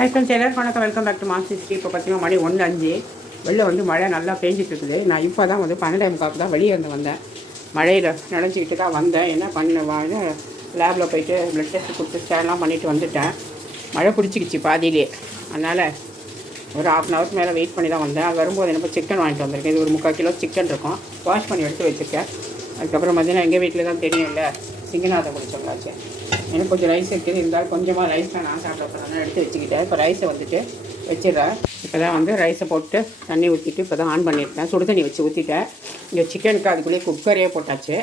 High friends எல்லோரும் வணக்கம். Welcome back to master இப்போ பார்த்தீங்கன்னா மணி ஒன்று அஞ்சு. வெளில வந்து மழை நல்லா பேஞ்சிட்டு இருக்குது நான் இப்போ தான் வந்து பன்னெண்டே முக்காக்கு தான் வெளியே இருந்து வந்தேன். மழையில் நினச்சிக்கிட்டு தான் வந்தேன். என்ன பண்ண லேபில் போயிட்டு ப்ளட் டெஸ்ட் கொடுத்து ஸ்கேன்லாம் பண்ணிவிட்டு வந்துட்டேன். மழை பிடிச்சிக்கிச்சு பாதியிலே. அதனால் ஒரு ஹாஃப் அன் ஹவர்ஸ் மேலே வெயிட் பண்ணி தான் வந்தேன் வரும்போது எனக்கு சிக்கன் வாங்கிட்டு வந்திருக்கேன். இது ஒரு முக்கால் கிலோ சிக்கன் இருக்கும். வாஷ் பண்ணி எடுத்து வச்சுருக்கேன். அதுக்கப்புறம் பார்த்தீங்கன்னா எங்கள் வீட்டில் தான் தெரியும்ல? சிங்கநாதம் குடிச்சோம்லாச்சு எனக்கு கொஞ்சம் ரைஸ் இருக்குது. இருந்தாலும் கொஞ்சமாக ரைஸ் நான் சாப்பிட போகிறேன் எடுத்து வச்சுக்கிட்டேன். இப்போ ரைஸை வந்துட்டு வச்சிடுறேன். இப்போ தான் வந்து ரைஸை போட்டு தண்ணி ஊற்றிட்டு இப்போ தான் ஆன் பண்ணியிருக்கேன். சுடு தண்ணி வச்சு ஊற்றிட்டேன் இங்கே சிக்கனுக்கு அதுக்குள்ளேயே குக்கரே போட்டாச்சு.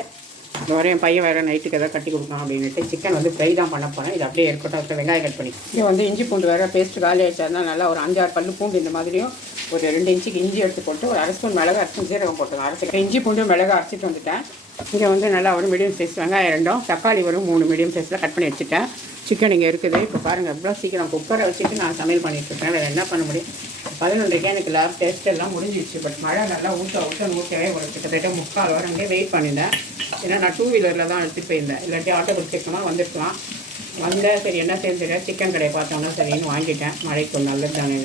இந்த வரையும் என் பையன் வேறு நைட்டுக்கு எதாவது கட்டி கொடுக்கணும் அப்படின்ட்டு சிக்கன் வந்து ஃப்ரை தான் பண்ண போகிறேன் இது அப்படியே இருக்கட்டும். அப்புறம் வெங்காயம் கட் பண்ணி. இங்கே வந்து இஞ்சி பூண்டு வேறு பேஸ்ட்டு காலி ஆகிடுச்சா நல்லா ஒரு அஞ்சாறு பல்லு பூண்டு இந்த மாதிரியும் ஒரு ரெண்டு இன்ச்சுக்கு இஞ்சி எடுத்து போட்டு ஒரு அரை ஸ்பூன் மிளகா அரைச்சி சீரகம் போட்டுங்க அரைச்சி இஞ்சி பூண்டு மிளகா அரைச்சிட்டு வந்துட்டேன். இங்கே வந்து நல்லா ஒரு மீடியம் சைஸ் வெங்காயம் ரெண்டும் தக்காளி வரும் மூணு மீடியம் சைஸில் கட் பண்ணி வச்சுட்டேன் சிக்கன் இங்கே இருக்குது. இப்போ பாருங்கள் இவ்வளோ சீக்கிரம் குக்கரை வச்சுட்டு நான் சமையல் பண்ணிட்டுருக்கேன் வேறு என்ன பண்ண முடியும்? பதினொன்றைக்கே எனக்கு லேப் டேஸ்ட் எல்லாம் முடிஞ்சிடுச்சு பட் மழை நல்லா ஊற்ற ஊற்ற ஊற்றவே ஒரு கிட்டத்தட்ட முக்கால் வர அங்கேயே வெயிட் பண்ணியிருந்தேன் ஏன்னா நான் டூ வீலரில் தான் எடுத்துகிட்டு போயிருந்தேன். இல்லாட்டி ஆட்டோ பிடிச்சிருக்கணும் வந்துருக்கலாம். வந்தேன் சரி என்ன செஞ்சுட்டேன் சிக்கன் கடையை பார்த்தோம்னா சரின்னு வாங்கிட்டேன். மழைக்கு நல்லது தானே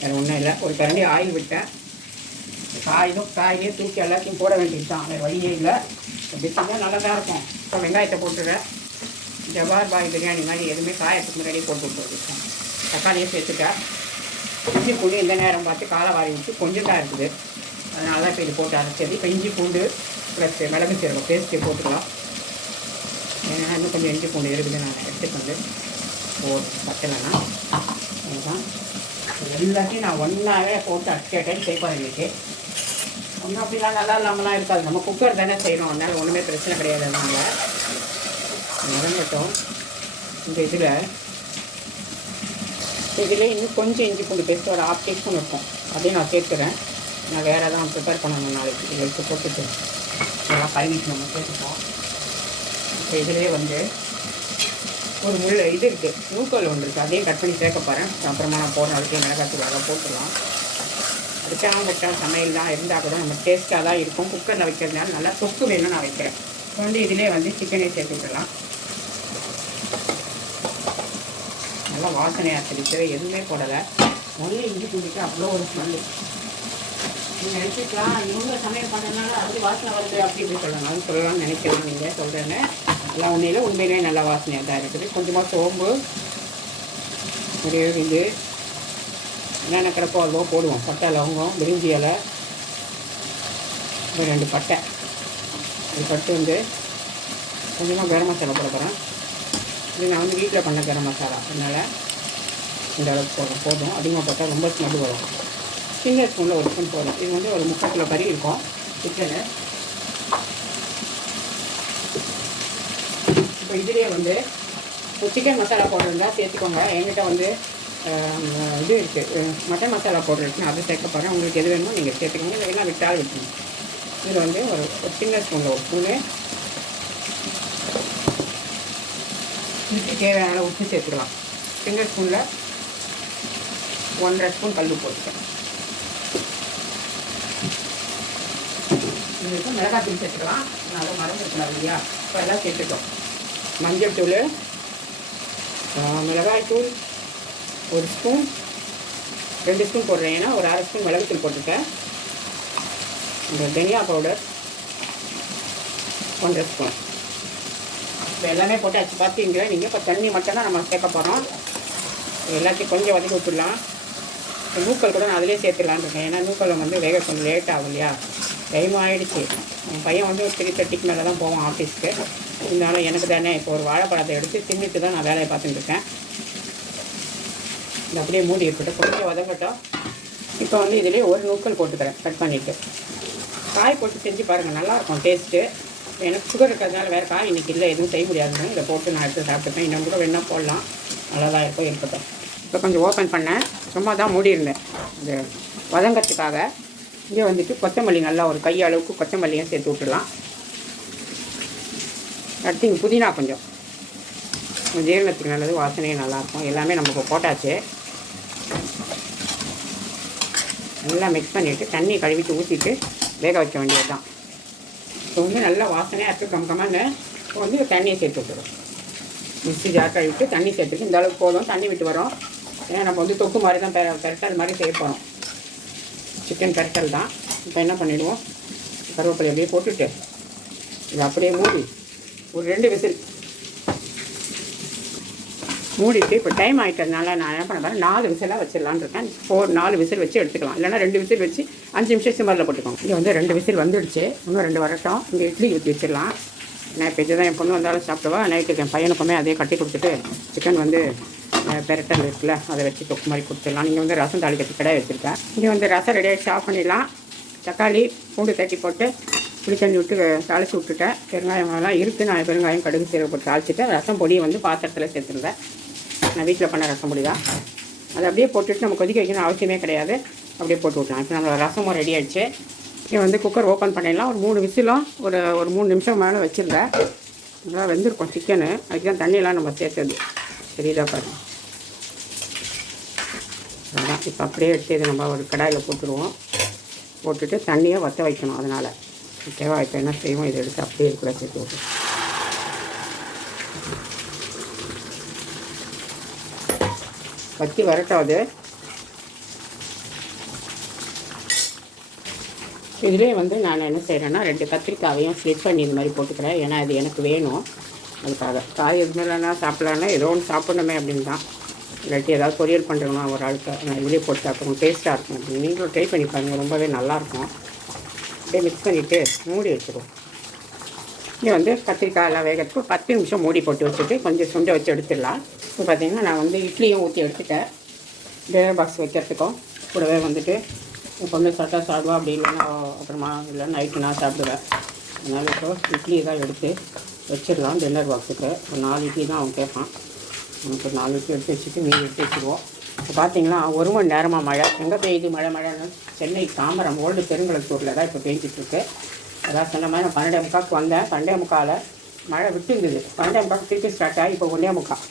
வேறு ஒன்றும் இல்லை. ஒரு கரண்டி ஆயில் விட்டேன். காயும் காயே தூக்கி எல்லாத்தையும் போட வேண்டியது தான் வேறு வழியே இல்லை. அப்படி நல்லா தான் இருக்கும். இப்போ வெங்காயத்தை போட்டுடுறேன் ஜவார் பாய் பிரியாணி மாதிரி எதுவுமே காயத்துக்கு முன்னாடி போட்டு விட்டுருக்கேன் தக்காளியை சேர்த்துட்டேன் இஞ்சி பூண்டு இந்த நேரம் பார்த்து காலை வாரி விட்டு கொஞ்சம் தான் இருக்குது. அதனால இப்போ இது போட்டு அரைச்சது. இப்போ இஞ்சி பூண்டு ப்ளஸ் மிளகு சீரகம் பேஸ்ட்டு போட்டுக்கலாம். ஏன்னா இன்னும் கொஞ்சம் இஞ்சி பூண்டு இருக்குது. நான் எடுத்துட்டு வந்து ஓ பத்தலைன்னா அதுதான் எல்லாத்தையும் நான் ஒன்றாவே போட்டு அடிச்ச டைம் செய்ப்பேன் ஒன்றும் அப்படிலாம் நல்லா இல்லாமலாம் இருக்காது. நம்ம குக்கர் தானே செய்யணும் அதனால் ஒன்றுமே பிரச்சனை கிடையாது அதனால். இறங்கட்டும் இந்த இதில் இதில் இன்னும் கொஞ்சம் இஞ்சி பூண்டு பேஸ்ட் ஒரு ஆஃப் டீஸ்பூன் இருக்கும். அதையும் நான் சேர்த்துறேன். நான் வேறு தான் ப்ரிப்பேர் பண்ணணும் நாளைக்கு. இதை எடுத்து போட்டுட்டு இதெல்லாம் கழுவிட்டு நம்ம சேர்த்துப்போம். இப்போ இதிலே வந்து ஒரு முள் இது இருக்குது நூக்கல் ஒன்று இருக்குது அதையும் கட் பண்ணி சேர்க்க போகிறேன் அப்புறமா நான் போடுற அதுக்கே மிளகாத்தூள் அதை போட்டுடலாம். அதுக்காக வச்சா சமையல்லாம் இருந்தால் கூட நம்ம டேஸ்ட்டாக தான் இருக்கும். குக்கரில் வைக்கிறதுனால நல்லா தொக்கு வேணும் நான் வைக்கிறேன். இப்போ வந்து இதிலே வந்து சிக்கனே சேர்த்து நல்லா வாசனையாக தெரிவிச்சு எதுவுமே போடலை. முதல்ல இஞ்சி பூண்டிட்டு அவ்வளோ ஒரு ஸ்மெல்லு. நீங்கள் நினச்சிக்கலாம் இவங்க சமையல் பண்ணுறதுனால அது வாசனை வருது அப்படி இப்படி சொல்லலாம். அது சொல்லலாம்னு நினைக்கிறோம் நீங்கள் சொல்கிறேன்னு எல்லாம் உண்மையில் உண்மையிலே நல்லா வாசனையாக தான் இருக்குது. கொஞ்சமாக சோம்பு நிறைய இது என்னென்ன கிடப்போ அதுவும் போடுவோம். பட்டை லவங்கம் பிரிஞ்சி இலை ஒரு ரெண்டு பட்டை. இது பட்டு வந்து கொஞ்சமாக கரம் மசாலா போட போகிறேன் இது நான் வந்து வீட்டில் பண்ண கரம் மசாலா. அதனால் இந்த அளவுக்கு போதும். போதும். அதிகமாக போட்டால் ரொம்ப ஸ்மெல் வரும். சின்ன ஸ்பூனில் ஒரு ஸ்பூன் போதும். இது வந்து ஒரு முக்கால் கிலோ கறி இருக்கும். சிக்கனு. இப்போ இதுலேயே வந்து சிக்கன் மசாலா போடுறதா சேர்த்துக்கோங்க. என்கிட்ட வந்து இது இருக்குது மட்டன் மசாலா பவுடர் இருக்குன்னு அதை சேர்க்க போகிறேன் உங்களுக்கு எது வேணுமோ நீங்கள் சேர்த்துக்கோங்க. இல்லை விட்டால் விட்டுருங்க இதில் வந்து ஒரு ஒரு சின்ன ஸ்பூனில் ஒரு ஸ்பூனு இதுக்கு தேவையான உப்பு சேர்த்துக்கலாம். சின்ன ஸ்பூனில் ஒன்றரை ஸ்பூன் கல் போட்டுக்கேன் இதுக்கு மிளகாத்தூள் சேர்த்துக்கலாம். நல்லா அதை மறந்துருக்கலாம் இல்லையா? இப்போ எல்லாம் சேர்த்துட்டோம். மஞ்சள் தூள் மிளகாய் தூள் ஒரு ஸ்பூன் ரெண்டு ஸ்பூன் போடுறேன். ஏன்னா ஒரு அரை ஸ்பூன் மிளகுத்தூள் போட்டுருக்கேன். இந்த தனியா பவுடர் ஒன்றரை ஸ்பூன். இப்போ எல்லாமே போட்டாச்சு பார்த்தீங்க நீங்கள் இப்போ தண்ணி மட்டும் தான் நம்ம சேர்க்க போகிறோம் எல்லாத்தையும் கொஞ்சம் வதக்கி விட்டுடலாம். இப்போ நூக்கல் கூட நான் அதிலே சேர்த்துடலான்னு இருக்கேன். ஏன்னா நூக்கல் வந்து வேக கொஞ்சம் லேட் ஆகும் இல்லையா? டைம் ஆகிடுச்சு என் பையன் வந்து ஒரு த்ரீ தேர்ட்டிக்கு மேலே தான் போவான் ஆஃபீஸ்க்கு இருந்தாலும் எனக்கு தானே இப்போ ஒரு வாழைப்பழத்தை எடுத்து தின்னுட்டு தான் நான் வேலையை பார்த்துட்டுருக்கேன் இந்த அப்படியே மூடி இருக்கட்டும் கொஞ்சம் வதங்கட்டும். இப்போ வந்து இதிலே ஒரு நூக்கல் போட்டுக்கிறேன் கட் பண்ணிவிட்டு காய் போட்டு செஞ்சு பாருங்கள் நல்லாயிருக்கும் டேஸ்ட்டு எனக்கு சுகர் இருக்கிறதுனால வேறு காய் இன்றைக்கி இல்லை எதுவும் செய்ய முடியாதுன்னு இதை போட்டு நான் எடுத்து சாப்பிட்டுப்பேன். இன்னும் கூட வேணால் போடலாம். நல்லா தான் இருக்கும் இருக்கட்டும். இப்போ கொஞ்சம் ஓப்பன் பண்ணேன். சும்மா தான் மூடி இருந்தேன். அது வதங்கறதுக்காக இங்கே வந்துட்டு கொத்தமல்லி நல்லா ஒரு கை அளவுக்கு கொத்தமல்லியும் சேர்த்து விட்டுடலாம். அடுத்து இங்கே புதினா கொஞ்சம். ஜீரணத்துக்கு நல்லது வாசனையும் நல்லாயிருக்கும். எல்லாமே நம்ம போட்டாச்சு. நல்லா மிக்ஸ் பண்ணிவிட்டு தண்ணி கழுவிட்டு ஊற்றிட்டு வேக வைக்க வேண்டியது தான் இப்போ வந்து நல்லா வாசனையாக இருக்குது கம்கமாக இப்போ வந்து தண்ணியை சேர்த்து விட்டுரும் மிக்ஸி ஜார் கழுவிட்டு தண்ணி சேர்த்துட்டு இந்த அளவுக்கு போதும் தண்ணி விட்டு வரும். ஏன்னா நம்ம வந்து தொக்கு மாதிரி தான் பெ பெரட்டல் மாதிரி செய்ய போகிறோம் சிக்கன் பெரட்டல் தான். இப்போ என்ன பண்ணிவிடுவோம் கருவேப்பிலை அப்படியே போட்டுட்டு இது அப்படியே மூடி ஒரு ரெண்டு விசில் மூடிட்டு இப்போ டைம் ஆகிட்டதுனால நான் என்ன பண்ண போறேன்? நாலு விசிலாக வச்சிடலான்னு இருக்கேன். ஃபோர் நாலு விசில் வச்சு எடுத்துக்கலாம். இல்லைன்னா ரெண்டு விசில் வச்சு அஞ்சு நிமிஷம் சிம்மரில் போட்டுக்கோங்க. இங்கே வந்து ரெண்டு விசில் வந்துடுச்சு. இன்னும் ரெண்டு வரட்டும். இங்கே இட்லி ஊற்றி வச்சிடலாம். நான் இப்போ இதுதான் என் பொண்ணு வந்தாலும் சாப்பிடுவா. நைட்டுக்கு என் பையனுக்குமே அதே கட்டி கொடுத்துட்டு சிக்கன் வந்து பெரட்டல் இருக்குல்ல அதை வச்சு தொக்கு மாதிரி கொடுத்துடலாம். நீங்கள் வந்து ரசம் தாளிக்கிறது கடை வச்சுருக்கேன். இங்கே வந்து ரசம் ரெடியாகி ஆகிடுச்சு ஆஃப் பண்ணிடலாம். தக்காளி பூண்டு தட்டி போட்டு புளி தண்ணி விட்டு தாளித்து விட்டுட்டேன். பெருங்காயம் எல்லாம் இருக்குது நான் பெருங்காயம் கடுகு சீரக போட்டு தாளிச்சிட்டேன் ரசம் பொடியை வந்து பாத்திரத்தில் சேர்த்துருந்தேன் நான் வீட்டில் பண்ண ரசம் பொடி தான். அதை அப்படியே போட்டுட்டு நம்ம கொதிக்க வைக்கணும் அவசியமே கிடையாது. அப்படியே போட்டு விட்லாம் இப்போ நம்மளோட ரசமும் ரெடி ஆகிடுச்சு இங்கே வந்து குக்கர் ஓப்பன் பண்ணிடலாம். ஒரு மூணு விசிலும் ஒரு ஒரு மூணு நிமிஷம் மேலே வச்சுருந்தேன் நல்லா வெந்திருக்கும் சிக்கனு அதுக்கு தான் தண்ணியெல்லாம் நம்ம சேர்த்தது. தெரியுதா பாருங்கள் அதான். இப்போ அப்படியே எடுத்து இதை நம்ம ஒரு கடாயில் போட்டுருவோம். போட்டுட்டு தண்ணியை வற்ற வைக்கணும் அதனால். ஓகேவா இப்போ என்ன செய்வோம் இதை எடுத்து அப்படியே இருக்கிற சேர்த்து விட்டுருவோம் வத்தி வரட்டும் அது. இதுலேயே வந்து நான் என்ன செய்கிறேன்னா ரெண்டு கத்திரிக்காவையும் ஸ்லிட் பண்ணி இது மாதிரி போட்டுக்கிறேன். ஏன்னா இது எனக்கு வேணும். அதுக்காக. காய் எதுவுமே சாப்பிட்லான்னா ஏதோ ஒன்று சாப்பிடணுமே அப்படின்னு தான் இல்லாட்டி ஏதாவது பொரியல் பண்ணுறோம்னா ஒரு ஆளுக்கு நான் இதுலேயே போட்டு சாப்பிடுவோம் டேஸ்ட்டாக இருக்கும் அப்படின்னு நீங்களும் ட்ரை பண்ணி பாருங்கள் ரொம்பவே நல்லாயிருக்கும் அப்படியே மிக்ஸ் பண்ணிவிட்டு மூடி வச்சுருவோம். இங்கே வந்து கத்திரிக்காயெல்லாம் வேகிறதுக்கு பத்து நிமிஷம் மூடி போட்டு வச்சுட்டு கொஞ்சம் சுண்டை வச்சு எடுத்துடலாம். இப்போ பார்த்தீங்கன்னா நான் வந்து இட்லியும் ஊற்றி எடுத்துட்டேன். டின்னர் பாக்ஸ் வைக்கிறதுக்கும் கூடவே வந்துட்டு என் பொண்ணு சாப்பிட்டா சாப்பிடுவா அப்படி இல்லைன்னா அப்புறமா இல்லை நைட்டு நான் சாப்பிடுவேன். அதனால் இப்போ இட்லி தான் எடுத்து வச்சிடலாம் டின்னர் பாக்ஸுக்கு ஒரு நாலு இட்லி தான் அவன் கேட்பான். நமக்கு நாலு இட்லி எடுத்து வச்சுட்டு மீன் எடுத்து வச்சுருவோம். இப்போ பார்த்தீங்கன்னா ஒரு மணி நேரமாக மழை. எங்கே பெய்யுது மழை மழைன்னு? சென்னை தாம்பரம் ஓல்டு பெருங்குளத்தூரில் தான் இப்போ பெஞ்சிட்ருக்கு அதான் சொன்ன மாதிரி நான் பன்னெண்டே முக்காக்கு வந்தேன் பன்னெண்டே முக்கால் மழை விட்டுருந்தது பன்னெண்டே முக்காக்கு திருப்பி ஸ்டார்ட் ஆகி இப்போ ஒன்றே முக்கால்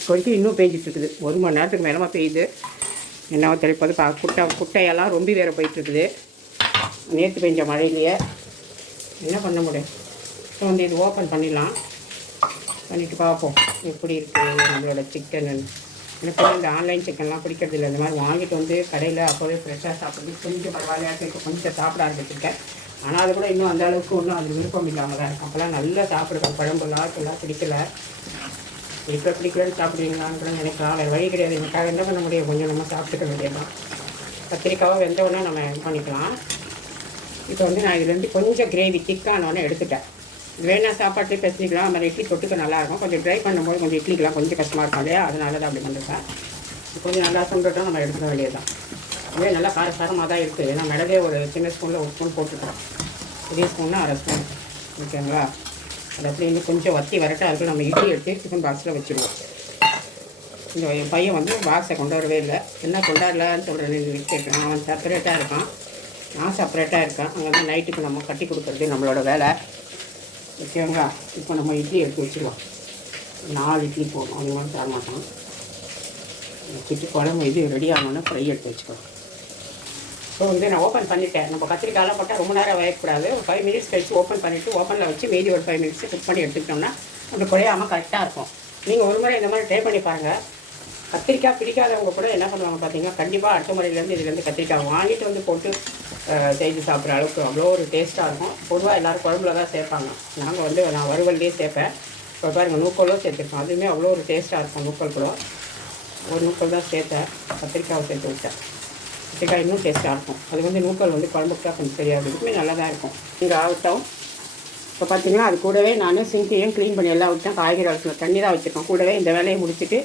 இப்போதைக்கு இன்னும் பெஞ்சிட்ருக்குது இருக்குது. ஒரு மணி நேரத்துக்கு மேலமாக பெய்யுது. என்னவோ தெளிப்பது பா குட்டை குட்டையெல்லாம் ரொம்ப வேற போயிட்டுருக்குது நேற்று பெஞ்ச மழையிலேயே என்ன பண்ண முடியும்? ஸோ வந்து இது ஓப்பன் பண்ணிடலாம். பண்ணிட்டு பார்ப்போம். எப்படி இருக்குது நம்மளோட சிக்கன் எனக்கு இந்த ஆன்லைன் சிக்கன்லாம் பிடிக்கிறது இல்லை. இந்த மாதிரி வாங்கிட்டு வந்து கடையில் அப்போவே ஃப்ரெஷ்ஷாக சாப்பிட்டு கொஞ்சம் பரவாயில்லையா கொஞ்சம் சாப்பிட ஆரம்பிச்சிருக்கேன். ஆனால் அது கூட இன்னும் அந்த அளவுக்கு ஒன்றும் அது விருப்பம் இல்லாமல் தான் இருக்கும். அப்போல்லாம் நல்லா சாப்பிடுவேன். குழம்புலாம் இப்போல்லாம் பிடிக்கல. இப்போ பிடிக்கலன்னு சாப்பிடுவீங்களான்னு கூட நினைக்கலாம். வேறு வழி கிடையாது. எனக்காக என்ன பண்ண முடியும்? கொஞ்சம் நம்ம சாப்பிட்டுக்க வேண்டியதான் கத்திரிக்காவை வெந்த உடனே நம்ம இது பண்ணிக்கலாம். இப்போ வந்து நான் இதுலேருந்து கொஞ்சம் கிரேவி திக்கானோடனே எடுத்துட்டேன். வேணா சாப்பாட்டுலேயே பேசிக்கலாம். நம்ம இட்லி தொட்டுக்க நல்லாயிருக்கும். கொஞ்சம் ட்ரை பண்ணும்போது கொஞ்சம் இட்லிக்கெலாம் கொஞ்சம் கஷ்டமாக இருக்கும் இல்லையா? அதனால தான் அப்படி பண்ணுறேன் கொஞ்சம் நல்லா சொல்கிறதும் நம்ம எடுத்துக்க வேண்டியது தான் இதே நல்லா காரசாரமாக தான் இருக்குது ஏன்னா மிளகே ஒரு சின்ன ஸ்பூனில் ஒரு ஸ்பூன் போட்டுக்கிறோம் பெரிய ஸ்பூன்னா அரை ஸ்பூன் ஓகேங்களா? அது இன்னும் கொஞ்சம் வத்தி வரட்டாக இருக்கும் நம்ம இட்லி எடுத்து டிஃபன் பாக்ஸில் வச்சுருவோம் இந்த என் பையன் வந்து பாக்ஸை கொண்டு வரவே இல்லை. என்ன கொண்டாடலான்னு சொல்கிறேன் கேட்குறான். அவன் செப்பரேட்டாக இருக்கான். நான் செப்பரேட்டாக இருக்கேன். அங்கே தான் நைட்டுக்கு நம்ம கட்டி கொடுக்குறது நம்மளோட வேலை. ஓகேங்களா? இப்போ நம்ம இட்லி எடுத்து வச்சுருவோம். நாலு இட்லி போடும் அவங்க தர மாட்டான் வச்சுட்டு குழம்பு இது ரெடி ஆகணும்னா ஃப்ரை எடுத்து வச்சுக்கலாம் ஸோ வந்து நான் ஓப்பன் பண்ணிட்டேன். நம்ம கத்திரிக்காயெலாம் போட்டால் ரொம்ப நேரம் வேகக்கூடாது ஒரு ஃபைவ் மினிட்ஸ் கழிச்சு ஓப்பன் பண்ணிவிட்டு ஓப்பனில் வச்சு மீதி ஒரு ஃபைவ் மினிட்ஸ் குக் பண்ணி எடுத்துக்கிட்டோம்னா அப்படி குறையாமல் கரெக்டாக இருக்கும். நீங்கள் ஒரு முறை இந்த மாதிரி ட்ரை பண்ணி பாருங்கள் கத்திரிக்காய் பிடிக்காதவங்க கூட என்ன பண்ணுவாங்க பார்த்தீங்கன்னா கண்டிப்பாக அடுத்த முறையிலேருந்து இதுலேருந்து கத்திரிக்காய் வாங்கிட்டு வந்து போட்டு செய்து சாப்பிட்ற அளவுக்கு அவ்வளோ ஒரு டேஸ்ட்டாக இருக்கும். பொதுவாக எல்லோரும் குழம்புல தான் சேர்ப்பாங்க. நாங்கள் வந்து நான் வறுவல்லே சேர்ப்பேன். இப்போ பாருங்கள் நூக்கோலும் சேர்த்துருக்கோம். அதுவுமே அவ்வளோ ஒரு டேஸ்ட்டாக இருக்கும் நூக்கல் கூட. ஒரு நூக்கல் தான் சேர்த்தேன். கத்திரிக்காவை சேர்த்து விட்டேன் கத்திரிக்காய் இன்னும் டேஸ்ட்டாக இருக்கும். அது வந்து நூக்கல் வந்து குழம்புக்கு கொஞ்சம் சரியாக இதுக்குமே நல்லா தான் இருக்கும். இங்கே ஆகட்டும் இப்போ பார்த்தீங்கன்னா அது கூடவே நான் சிங்கையும் க்ளீன் பண்ணி எல்லாம் விட்டேன் காய்கறி வளர்த்துல தண்ணி தான் வச்சுருக்கேன் கூடவே இந்த வேலையை முடிச்சுட்டு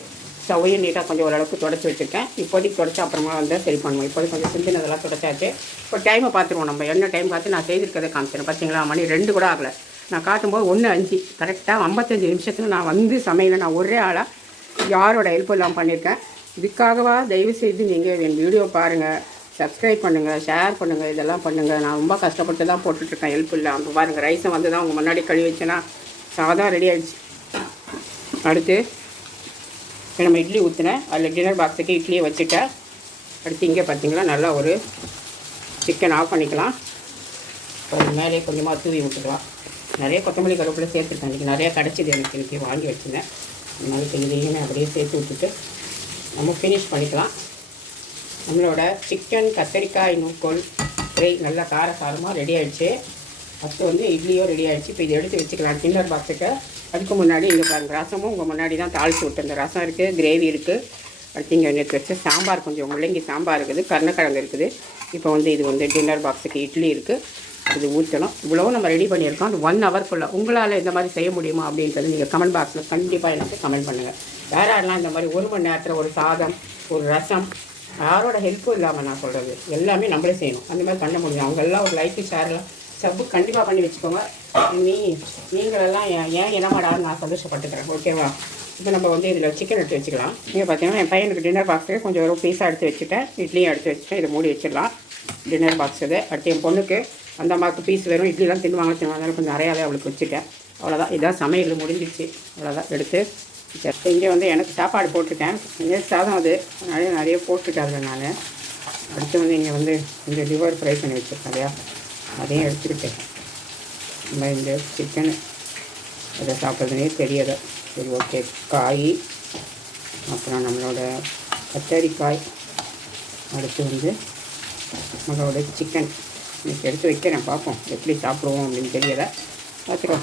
ஸ்டவ்வையும் நீட்டாக கொஞ்சம் ஓரளவுக்கு தொடச்சி வச்சுருக்கேன். இப்போதைக்கு தொடச்சி அப்புறமா வந்து சரி பண்ணுவோம் இப்போதைக்கு கொஞ்சம் சிந்தினதெல்லாம் தொடச்சாச்சு. இப்போ டைமை பார்த்துருவோம். நம்ம என்ன டைம் பார்த்து நான் செய்திருக்கதை காமிச்சிடறேன். பார்த்தீங்களா மணி ரெண்டு கூட ஆகலை. நான் காட்டும்போது ஒன்று அஞ்சு. கரெக்டாக ஐம்பத்தஞ்சு நிமிஷத்தில் நான் வந்து சமையலை நான் ஒரே ஆளாக யாரோட ஹெல்ப் எல்லாம் பண்ணியிருக்கேன் இதுக்காகவா தயவு செய்து நீங்கள் என் வீடியோ பாருங்கள் சப்ஸ்கிரைப் பண்ணுங்கள் ஷேர் பண்ணுங்கள் இதெல்லாம் பண்ணுங்கள் நான் ரொம்ப கஷ்டப்பட்டு தான் போட்டுட்ருக்கேன் ஹெல்ப் இல்லை அப்போ பாருங்கள் ரைஸை வந்து தான் உங்கள் முன்னாடி கழுவி வச்சேன்னா சாதம் ரெடி ஆகிடுச்சு அடுத்து இப்போ நம்ம இட்லி ஊற்றினேன் அதில் டின்னர் பாக்ஸுக்கு இட்லியை வச்சுட்டேன். அடுத்து இங்கே பார்த்தீங்களா நல்லா ஒரு சிக்கன் ஆஃப் பண்ணிக்கலாம். அது மேலே கொஞ்சமாக தூவி விட்டுக்கலாம் நிறைய கொத்தமல்லி கருவேப்பிலை சேர்த்துருக்கேன். இன்றைக்கி நிறையா கிடச்சிது எனக்கு. இன்றைக்கி வாங்கி வச்சுருந்தேன். அதனால இப்போ அப்படியே சேர்த்து விட்டுட்டு நம்ம ஃபினிஷ் பண்ணிக்கலாம். நம்மளோட சிக்கன் கத்தரிக்காய் நூக்கோல் ஃப்ரை நல்லா கார சாரமாக ரெடி ஆகிடுச்சு ஃபஸ்ட்டு வந்து இட்லியும் ரெடி ஆகிடுச்சு இப்போ இதை எடுத்து வச்சுக்கலாம். டின்னர் பாக்ஸுக்கு அதுக்கு முன்னாடி இங்கே பாருங்கள் ரசமும் உங்கள் முன்னாடி தான் தாளித்து விட்டு இந்த ரசம் இருக்குது கிரேவி இருக்குது அடுத்து இங்கே நேற்று வச்சு சாம்பார் கொஞ்சம் முள்ளங்கி சாம்பார் இருக்குது கருணக்கிழங்கு இருக்குது. இப்போ வந்து இது வந்து டின்னர் பாக்ஸுக்கு இட்லி இருக்குது இது ஊற்றணும். இவ்வளவும் நம்ம ரெடி பண்ணியிருக்கோம். அந்த ஒன் ஹவர்க்குள்ளே உங்களால் இந்த மாதிரி செய்ய முடியுமா அப்படின்றது நீங்கள் கமெண்ட் பாக்ஸில் கண்டிப்பாக எனக்கு கமெண்ட் பண்ணுங்கள் வேறு யாரெல்லாம் இந்த மாதிரி ஒரு மணி நேரத்தில் ஒரு சாதம் ஒரு ரசம் யாரோட ஹெல்ப்பும் இல்லாமல் நான் சொல்கிறது எல்லாமே நம்மளே செய்யணும். அந்த மாதிரி பண்ண முடியும். அவங்கெல்லாம் ஒரு லைக்கு ஷேர்லாம் சப்பு கண்டிப்பாக பண்ணி வச்சுக்கோங்க. நீ நீங்களெல்லாம் ஏன் ஏன் என்னமாடான்னு நான் சந்தோஷப்பட்டுக்கிறேன். ஓகேவா இப்போ நம்ம வந்து இதில் சிக்கன் எடுத்து வச்சுக்கலாம். இங்கே பார்த்தீங்கன்னா என் பையனுக்கு டின்னர் பாக்ஸுக்கு கொஞ்சம் ஒரு பீஸாக எடுத்து வச்சுட்டேன். இட்லியும் எடுத்து வச்சுட்டேன். இதை மூடி வச்சிடலாம். டின்னர் பாக்ஸ் இது. அடுத்து என் பொண்ணுக்கு அந்த அம்மாவுக்கு பீஸ் வெறும் இட்லிலாம் தின்னுவாங்க தின்னுவாங்க கொஞ்சம் நிறையாவே அவளுக்கு வச்சுட்டேன். அவ்வளோதான் இதான் சமையல் முடிஞ்சிச்சு அவ்வளோதான் எடுத்து இங்கே வந்து எனக்கு சாப்பாடு போட்டுட்டேன் இங்கே சாதம் அது. நிறைய நிறைய போட்டுட்டேன் நான். அடுத்து வந்து இங்கே வந்து இந்த லிவர் ஃப்ரை பண்ணி வச்சுருக்கேன் இல்லையா? அதையும் எடுத்துக்கிட்டேன். நம்ம இந்த சிக்கன் அதை சாப்பிட்றதுனே தெரியாது. சரி ஓகே காய் அப்புறம் நம்மளோட கத்தரிக்காய். அடுத்து வந்து நம்மளோட சிக்கன் இன்னைக்கு எடுத்து வைக்கிறேன் பார்ப்போம். எப்படி சாப்பிடுவோம் அப்படின்னு தெரியலை. பார்த்துக்கோ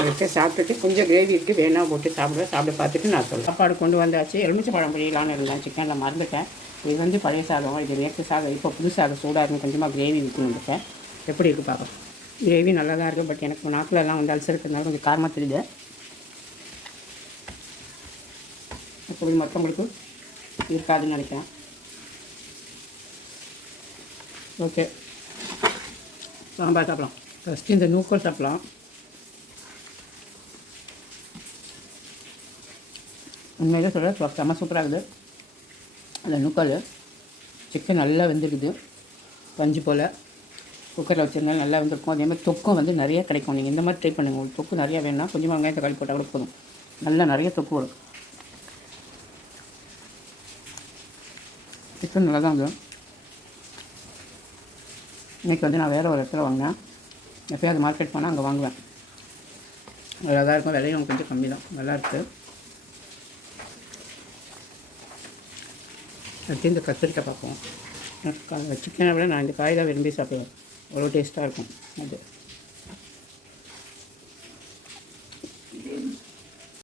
எடுத்து சாப்பிட்டுட்டு கொஞ்சம் கிரேவி இருக்குது வேணா போட்டு சாப்பிடுவேன் சாப்பிட பார்த்துட்டு நான் சொல்கிறேன் சாப்பாடு கொண்டு வந்தாச்சு. எலுமிச்சை பழம் பொரியலான்னு இருந்தேன் சிக்கனில் மறந்துட்டேன். இது வந்து பழைய சாதம். இது நேற்று சாதம். இப்போ புது சாதம். சூடாக இருக்கும் கொஞ்சமாக கிரேவி விற்கணும் இருக்கேன் எப்படி இருக்குது பார்ப்போம். கிரேவி நல்லா தான் இருக்குது பட் எனக்கு நாக்கில் வந்து அல்சர் இருக்கிறதுனால கொஞ்சம் காரமாக தெரியுது. அப்படி மற்றவங்களுக்கு இருக்காதுன்னு நினைக்கிறேன். ஓகே சாம்பார் சாப்பிடலாம். ஃபஸ்ட்டு இந்த நூக்கல் சாப்பிடலாம். உண்மையிலே சொல்ல செம்ம சூப்பராக இருக்குது. அந்த நூக்கல் சிக்கன் நல்லா வெந்திருக்குது. பஞ்சு போல். குக்கரில் வச்சுருந்தாலும் நல்லா வந்திருக்கும். அதே மாதிரி தொக்கும் வந்து நிறைய கிடைக்கும். நீங்கள் இந்த மாதிரி ட்ரை பண்ணுங்கள் உங்களுக்கு தொக்கு நிறையா வேணும்னா கொஞ்சமாக வெங்காயம் தக்காளி போட்டால் கூட போதும். நல்லா நிறைய தொக்கு வரும். சிக்கன் நல்லா தான் இருக்குது இன்றைக்கி வந்து நான் வேறு ஒரு இடத்துல வாங்கினேன். எப்போயாவது மார்க்கெட் போனால் அங்கே வாங்குவேன். நல்லா இருக்கும். விலையும் கொஞ்சம் கம்மி தான். நல்லா இருக்குது அடுத்து இந்த கத்திரிக்காய் பார்ப்போம். சிக்கனை விட நான் இந்த காய் தான் விரும்பி சாப்பிடுவேன். அவ்வளோ டேஸ்ட்டாக இருக்கும். அது.